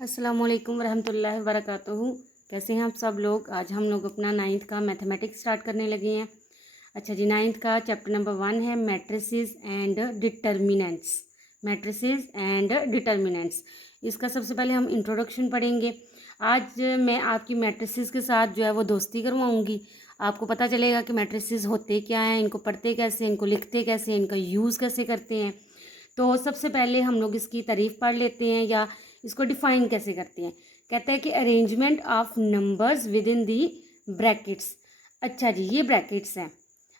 अस्सलामुअलैकुम वरहमतुल्लाहि वबरकातुहू। कैसे हैं आप सब लोग। आज हम लोग अपना 9th का मैथमेटिक्स स्टार्ट करने लगे हैं। अच्छा जी, 9th का चैप्टर नंबर 1 है matrices and determinants. Matrices and determinants, इसका सबसे पहले हम इंट्रोडक्शन पढ़ेंगे। आज मैं आपकी मैट्रिसेस के साथ जो है वो दोस्ती करवाऊँगी। आपको पता चलेगा कि मैट्रिसेस होते क्या हैं, इनको पढ़ते कैसे, इनको लिखते कैसे, इनका यूज़ कैसे करते हैं। तो सबसे पहले हम लोग इसकी तारीफ़ पढ़ लेते हैं या इसको डिफ़ाइन कैसे करते हैं। कहते हैं कि arrangement of numbers with in the brackets. अच्छा जी, ये ब्रैकेट्स हैं।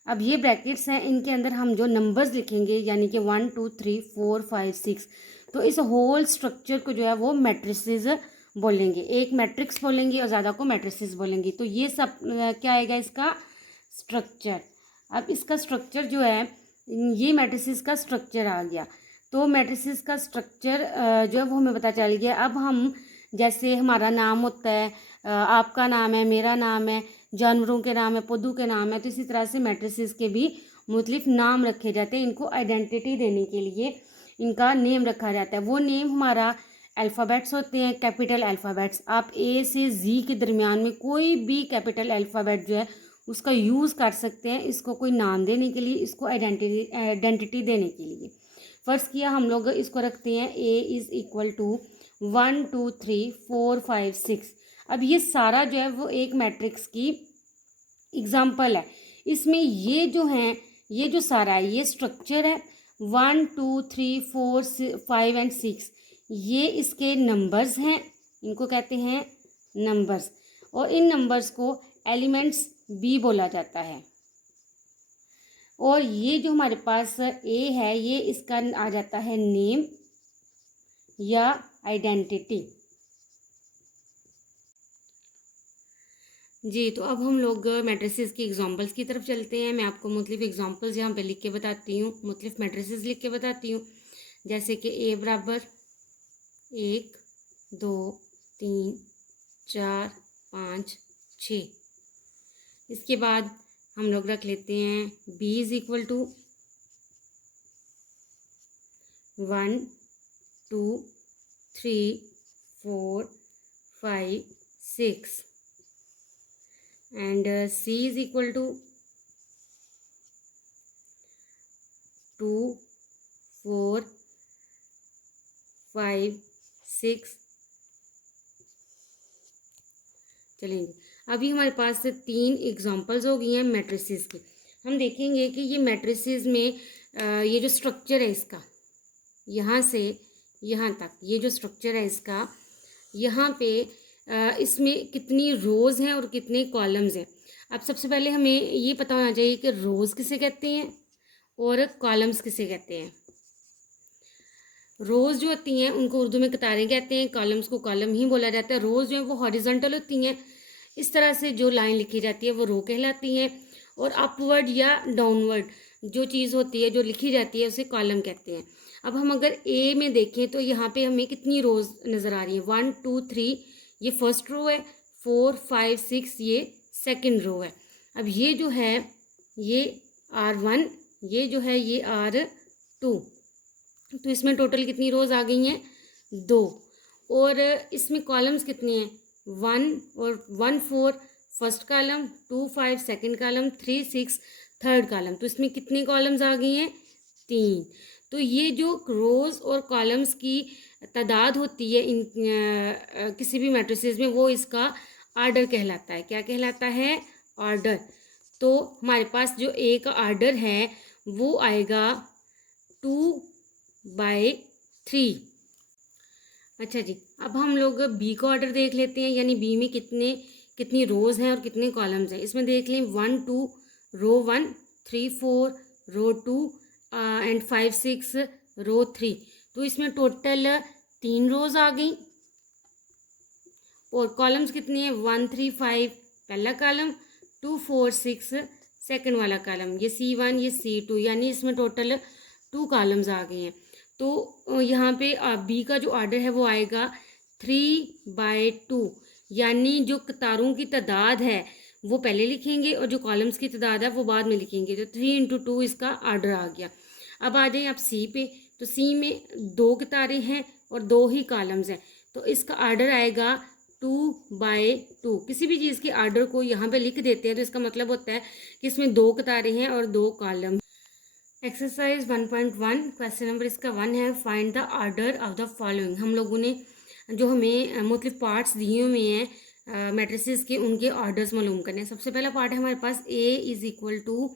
अब ये ब्रैकेट्स हैं, इनके अंदर हम जो नंबर्स लिखेंगे यानी कि 1 2 3 4 5 6, तो इस होल स्ट्रक्चर को जो है वो मैट्रिसेस बोलेंगे। एक मैट्रिक्स बोलेंगे और ज़्यादा को मैट्रिसेस बोलेंगे। तो ये सब क्या आएगा इसका स्ट्रक्चर। अब इसका स्ट्रक्चर जो है, ये मैट्रिसेस का स्ट्रक्चर आ गया। तो मैट्रिसेस का स्ट्रक्चर जो है वो हमें पता चल गया। अब हम जैसे हमारा नाम होता है, आपका नाम है, मेरा नाम है, जानवरों के नाम है, पौधों के नाम है, तो इसी तरह से मैट्रिसेस के भी मुख्तलिफ नाम रखे जाते हैं। इनको आइडेंटिटी देने के लिए इनका नेम रखा जाता है। वो नेम हमारा अल्फ़ाबेट्स होते हैं, कैपिटल अल्फ़ाबेट्स। आप ए से जी के दरमियान में कोई भी कैपिटल अल्फ़ाबेट जो है उसका यूज़ कर सकते हैं, इसको कोई नाम देने के लिए, इसको आइडेंटिटी देने के लिए। फ़र्ज़ किया हम लोग इसको रखते हैं ए इज़ इक्वल टू 1 2 3 4 5 6। अब ये सारा जो है वो एक मैट्रिक्स की एग्जाम्पल है। इसमें ये जो हैं, ये जो सारा है ये स्ट्रक्चर है। 1 2 3 4 5 एंड 6 ये इसके नंबर्स हैं, इनको कहते हैं नंबर्स। और इन नंबर्स को एलिमेंट्स भी बोला जाता है। और ये जो हमारे पास ए है, ये इसका आ जाता है नेम या आइडेंटिटी। जी, तो अब हम लोग मैट्रिसेस की एग्जांपल्स की तरफ चलते हैं। मैं आपको मुख्तलिफ एग्जांपल्स यहाँ पे लिख के बताती हूँ, मुख्तलिफ मैट्रिसेस लिख के बताती हूँ। जैसे कि ए बराबर 1 2 3 4 5 6। इसके बाद हम लोग रख लेते हैं B is equal to 1 2 3 4 5 6 and C is equal to 2 4 5 6। चलेंगे, अभी हमारे पास 3 एग्जांपल्स हो गई हैं मैट्रिसेस की। हम देखेंगे कि ये मैट्रिसेस में ये जो स्ट्रक्चर है इसका, यहाँ से यहाँ तक ये जो स्ट्रक्चर है इसका, यहाँ पे इसमें कितनी रोज़ हैं और कितने कॉलम्स हैं। अब सबसे पहले हमें ये पता होना चाहिए कि रोज़ किसे कहते हैं और कॉलम्स किसे कहते हैं। रोज़ जो होती हैं उनको उर्दू में कतारें कहते हैं, कॉलम्स को कॉलम ही बोला जाता है। रोज़ जो है वो हॉरिजॉन्टल होती हैं, इस तरह से जो लाइन लिखी जाती है वो रो कहलाती हैं। और अपवर्ड या डाउनवर्ड जो चीज़ होती है जो लिखी जाती है उसे कॉलम कहते हैं। अब हम अगर ए में देखें तो यहाँ पे हमें कितनी रोज़ नज़र आ रही हैं। 1 2 3 ये फर्स्ट रो है, 4 5 6 ये सेकंड रो है। अब ये जो है ये R1, ये जो है ये R2, तो इसमें टोटल कितनी रोज़ आ गई हैं 2। और इसमें कॉलम्स कितने हैं 1 और 1 4 first column, 2 5 second column, 3 6 third column. तो इसमें कितने कॉलम्स आ गई हैं 3। तो ये जो रोज़ और कॉलम्स की तादाद होती है इन किसी भी मैट्रिसेस में, वो इसका आर्डर कहलाता है। क्या कहलाता है ऑर्डर। तो हमारे पास जो ए का आर्डर है वो आएगा 2/3। अच्छा जी, अब हम लोग बी का ऑर्डर देख लेते हैं, यानी बी में कितनी रोज़ हैं और कितने कॉलम्स हैं। इसमें देख लें 1 2 रो 1, 3 4 रो 2 एंड 5 6 रो 3। तो इसमें टोटल 3 रोज़ आ गई। और कॉलम्स कितने हैं 1 3 5 पहला कॉलम, 2 4 6 सेकंड वाला कॉलम, ये C1 ये C2, यानी इसमें टोटल 2 कॉलम्स आ गए हैं। तो यहाँ पे बी का जो ऑर्डर है वो आएगा 3/2, यानी जो कतारों की तादाद है वो पहले लिखेंगे और जो कॉलम्स की तादाद है वो बाद में लिखेंगे। तो 3 × 2 इसका ऑर्डर आ गया। अब आ जाए आप सी पे, तो सी में 2 कतारें हैं और 2 ही कॉलम्स हैं। तो इसका आर्डर आएगा 2/2। किसी भी चीज़ के आर्डर को यहाँ पे लिख देते हैं तो इसका मतलब होता है कि इसमें 2 कतारें हैं और 2 कॉलम। एक्सरसाइज 1.1 क्वेश्चन नंबर इसका 1 है, find the order of the following. हम लोगों ने जो हमें मुख्तलिफ पार्ट्स दिए हुए हैं मैट्रिसेस के, उनके ऑर्डर्स मालूम करने हैं। सबसे पहला पार्ट है हमारे पास A इज़ इक्वल टू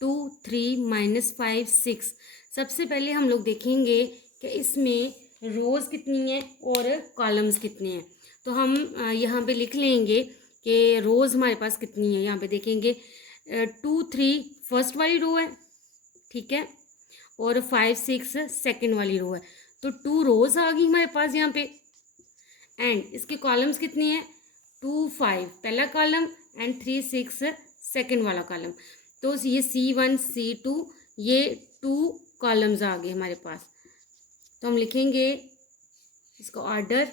2 3 -5 6। सबसे पहले हम लोग देखेंगे कि इसमें रोज़ कितनी हैं और कॉलम्स कितने हैं। तो हम यहाँ पे लिख लेंगे कि रोज़ हमारे पास कितनी है। यहाँ पे देखेंगे 2 3 फर्स्ट वाली रो है, ठीक है, और 5 6 सेकेंड वाली रो है। तो 2 रोज़ आ गई हमारे पास यहाँ पे। एंड इसके कॉलम्स कितने हैं, 2 5 पहला कॉलम एंड 3 6 सेकेंड वाला कॉलम। तो ये C1 C2 ये 2 कॉलम्स आ गए हमारे पास। तो हम लिखेंगे इसका ऑर्डर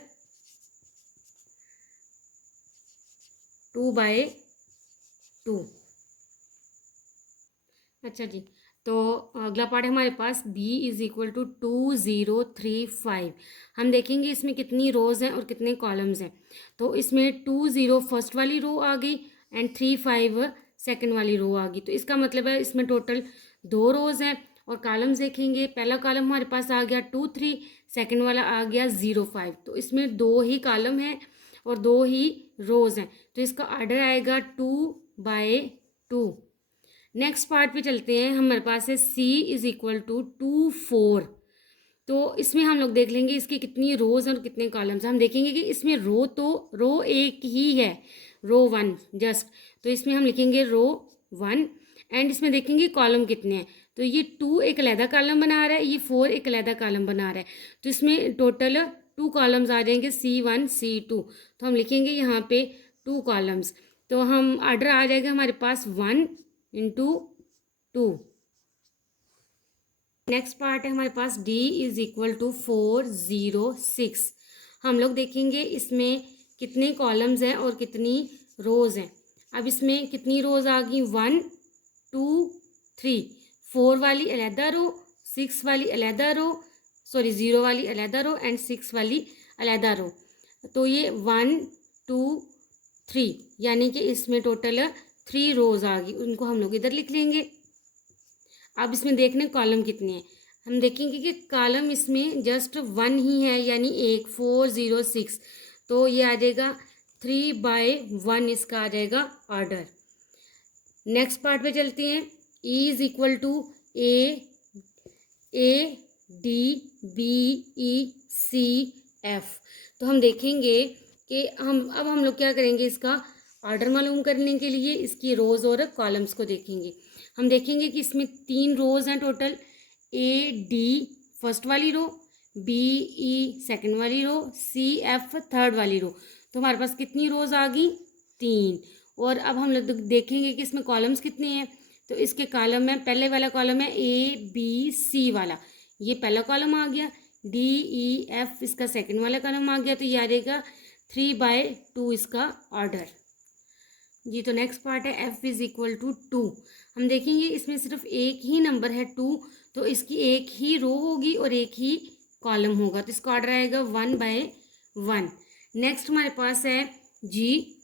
2/2। अच्छा जी, तो अगला पार्ट है हमारे पास B इज़ इक्वल टू 2 0 3 5। हम देखेंगे इसमें कितनी रोज़ हैं और कितने कॉलम्स हैं। तो इसमें 2 0 फर्स्ट वाली रो आ गई एंड 3 5 सेकेंड वाली रो आ गई। तो इसका मतलब है इसमें टोटल 2 रोज़ हैं। और कॉलम्स देखेंगे, पहला कॉलम हमारे पास आ गया 2 3, सेकेंड वाला आ गया 0 5। तो इसमें 2 ही कॉलम हैं और 2 ही रोज़ हैं। तो इसका ऑर्डर आएगा 2/2। नेक्स्ट पार्ट पे चलते हैं। हमारे पास है C इज़ इक्वल टू 2 4। तो इसमें हम लोग देख लेंगे इसकी कितनी रोज़ और कितने कॉलम्स। हम देखेंगे कि इसमें रो एक ही है, रो 1 जस्ट। तो इसमें हम लिखेंगे रो 1 एंड इसमें देखेंगे कॉलम कितने हैं। तो ये 2 एक अलहदा कॉलम बना रहा है, ये 4 एक अलहदा कॉलम बना रहा है। तो इसमें टोटल 2 कॉलम्स आ जाएंगे C1 C2। तो हम लिखेंगे यहाँ पे 2 कॉलम्स। तो हम ऑर्डर आ जाएगा हमारे पास 1 × 2। नेक्स्ट पार्ट है हमारे पास D इज़ इक्वल टू 4 0 6। हम लोग देखेंगे इसमें कितने कॉलम्स हैं और कितनी रोज़ हैं। अब इसमें कितनी रोज़ आ गई, 1 2 3, 4 वाली अलहदा रो, 6 वाली अलहदा रो, 0 वाली अलहदा रो एंड 6 वाली अलहदा रो। तो ये 1 2 3 यानी कि इसमें टोटल 3 रोज़ आ गई, उनको हम लोग इधर लिख लेंगे। अब इसमें देखने कॉलम कितने हैं। हम देखेंगे कि कॉलम इसमें जस्ट 1 ही है, यानी 1 4 0 6। तो ये आ जाएगा 3/1, इसका आ जाएगा ऑर्डर। नेक्स्ट पार्ट पे चलते हैं। E is equal to A D B E C F। तो हम देखेंगे कि हम लोग क्या करेंगे, इसका ऑर्डर मालूम करने के लिए इसकी रोज़ और कॉलम्स को देखेंगे। हम देखेंगे कि इसमें 3 रोज़ हैं टोटल, A D फर्स्ट वाली रो, B E सेकंड वाली रो, C F थर्ड वाली रो। तो हमारे पास कितनी रोज़ आ गई, 3। और अब हम लोग देखेंगे कि इसमें कॉलम्स कितने हैं। तो इसके कॉलम में पहले वाला कॉलम है A B C वाला, ये पहला कॉलम आ गया। D E F इसका सेकंड वाला कॉलम आ गया। तो ये आ जाएगा 3/2 इसका ऑर्डर जी। तो नेक्स्ट पार्ट है F इज़ इक्वल टू 2। हम देखेंगे इसमें सिर्फ एक ही नंबर है 2, तो इसकी एक ही रो होगी और एक ही कॉलम होगा। तो इसका ऑर्डर आएगा 1/1। नेक्स्ट हमारे पास है G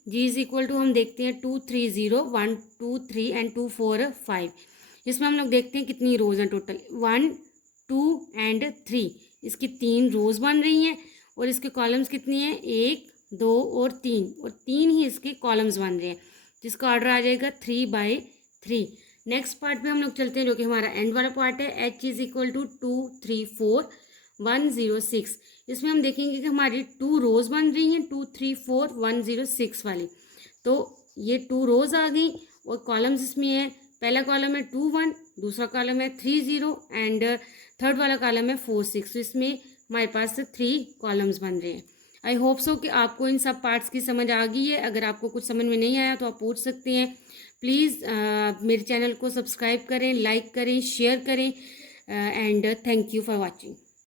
इज़ इक्वल टू, हम देखते हैं 2 3 0 1 2 3 एंड 2 4 5। इसमें हम लोग देखते हैं कितनी रोज़ हैं टोटल, 1 2 एंड 3। इसकी 3 रोज़ बन रही हैं और इसके कॉलम्स कितने हैं, 1 2 और 3 ही इसके कॉलम्स बन रहे हैं। जिसका ऑर्डर आ जाएगा 3/3। नेक्स्ट पार्ट पे हम लोग चलते हैं जो कि हमारा एंड वाला पार्ट है। H is equal to 2 3 4 1 0 6। इसमें हम देखेंगे कि हमारी 2 रोज़ बन रही हैं, 2 3 4 1 0 6 वाली। तो ये 2 रोज़ आ गई और कॉलम्स इसमें है, पहला कॉलम है 2 1, दूसरा कॉलम है 3 0 एंड थर्ड वाला कॉलम है 4 6। तो इसमें हमारे पास 3 कॉलम्स बन रहे हैं। आई होप सो कि आपको इन सब पार्ट्स की समझ आ गई है। अगर आपको कुछ समझ में नहीं आया तो आप पूछ सकते हैं। प्लीज़ मेरे चैनल को सब्सक्राइब करें, लाइक करें, शेयर करें and thank you for watching.